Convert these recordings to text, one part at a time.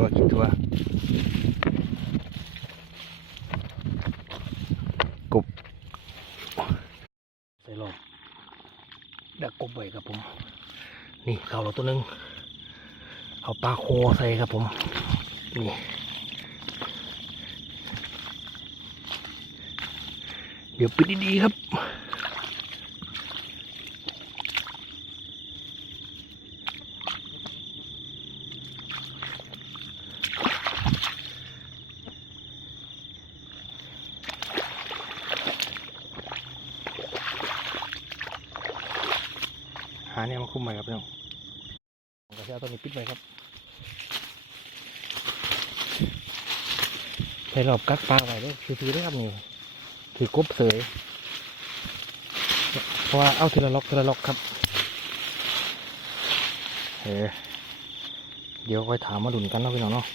ตัวกี่ตัว กบ ใส่รอบดักกบไว้ครับผม นี่เข่าเราตัวหนึง เอาปลาโคใส่ครับผม นี่เดี๋ยวปิดดีๆครับ หา เนี่ยมาคุ้มใหม่ครับพี่น้องผมก็จะเอาตัวนี้ปิดไว้ครับใช้รอบกัดปลาไว้ด้วยคือๆด้วยครับนี่คือกบเสยเพราะว่าเอาทีละล็อกทีละล็อกครับเออเดี๋ยวค่อยถามมาดุนกันเนาะพี่น้องเนาะ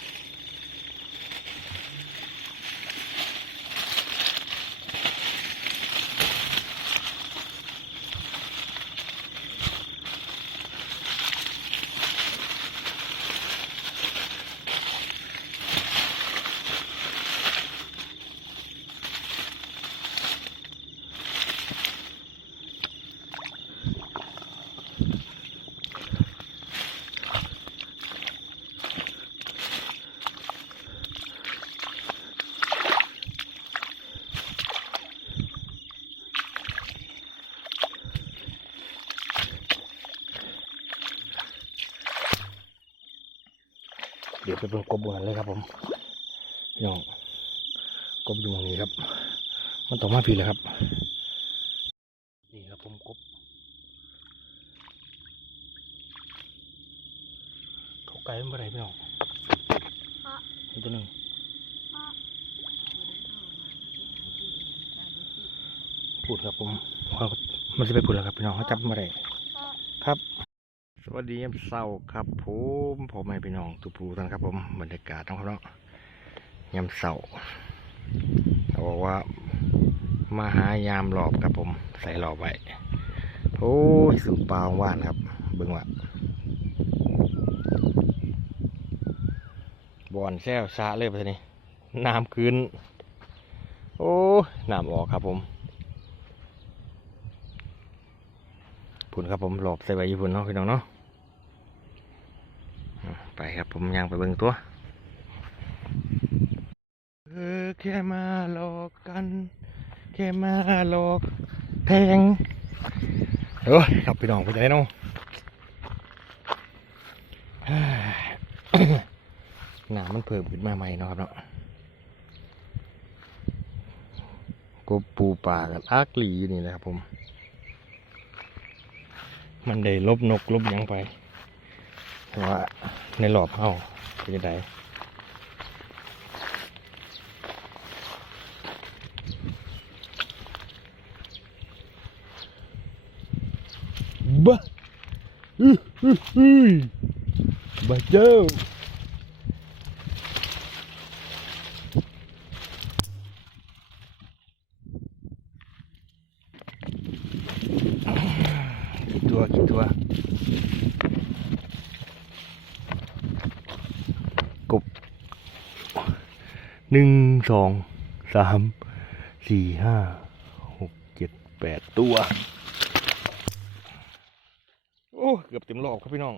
เดี๋ยวไปเป็นกบเบือนเลยครับ ผมพี่น้องกบอยู่ตรงนี้ครับ มันต้อมาพี่เลยครับ นี่ครับผมกบเขาไกลมันไปไหนพี่น้องนี่ตัวหนึ่งพูดครับผมเขามันจะไปพูดแล้วครับพี่น้องเขาจับมาได้ครับ สวัสดียามเช้าครับผมผมให้พี่น้องทุกผู้ท่านครับผมบรรยากาศต้องครับเนาะยามเช้าเขาบอกว่ามาหายามหลอบครับผม ใส่หลอบไว้โอ้ยสุดปลาว่านครับ เบิ่งว่าบอนแซวซาเลยไปทีนี้น้ำคืนโอ้ยน้ำออกครับผมพุ่นครับผมหลอบใส่ไว้อยู่พุ่นเนาะพี่น้องเนาะ ไปครับผมยังไปเบิ่งตัวเออแค่มาหลอกกัน แค่มาหลอกแทงเออครับพี่น้องไปไหนเนาะหนามันเพิ่มขึ้นมาใหม่เนาะครับเนาะกบปูปลากันอักหลีอยู่นี่แหละครับผม มันได้ลบนกลบหยังไปแต่ ว่าในหลอบเฮาเป็นยังไงบ้าอื้ออื้ออื้อบ้าเจ้ากี่ตัวกี่ตัว กบหนึ่งสองสามสี่ห้าหกเจ็ดแปดตัว โอ้ เกือบเต็มรอบครับพี่น้อง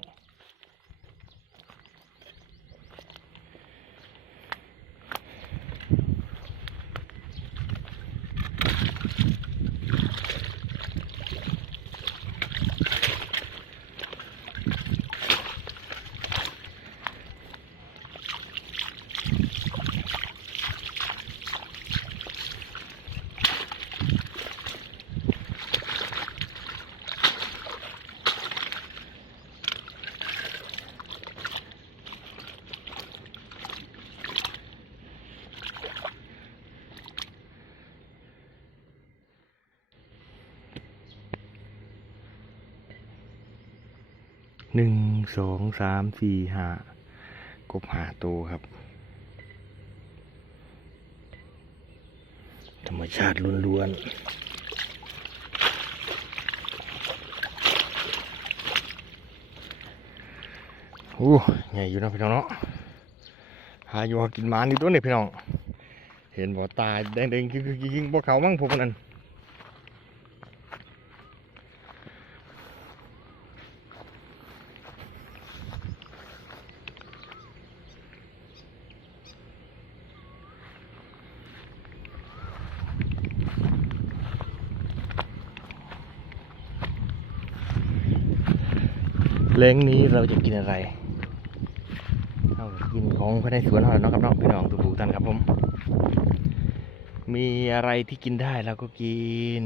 หนึ่งสองสามสี่ห้ากบหาตัวครับ ธรรมชาติล้วนๆโอ้ใหญ่อยู่นะพี่น้องเนาะ หาอยู่หากินหมานี่ตัวนี่พี่น้อง เห็นบ่ตายแดงๆคือยิงพวกเขามั่งพวกนั้น เล้งนี้เราจะกินอะไรเอากินของภายในสวนเราเนาะครับน้องพี่น้องทุกท่านครับผม มีอะไรที่กินได้เราก็กิน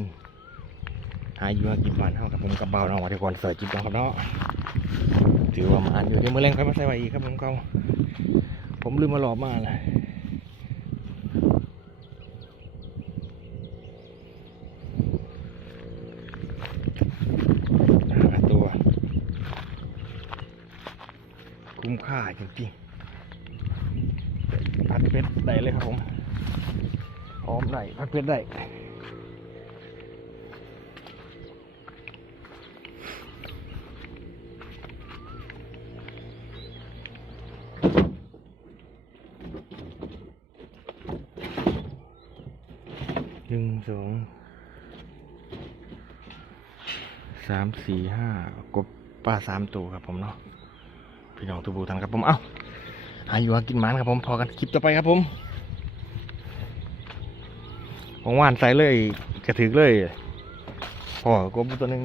หาอยู่หากินมันเท่ากับผมกับเบาเนาะวันที่ก่อนเสิร์ฟจิบเนาะครับเนาะถือว่ามาอันอยู่เดี๋ยวมื่อแรงค่อยมาใส่ไว้อีกครับผมเขาผมลืมมาหลอบมาเลยหาตัว คุ้มค่าจริงๆผัดเป็ดได้เลยครับผมหอมได้ผัดเป็ดได้หนึ่งสองสามสี่ห้ากบปลาสามตัวครับผมเนาะ พี่น้องตูบูทันครับผม เอ้าหาอยู่หากินมันครับผม พอกันคลิปต่อไปครับผมของหวานใส่เลยกระถือเลยพอกบตัวหนึ่ง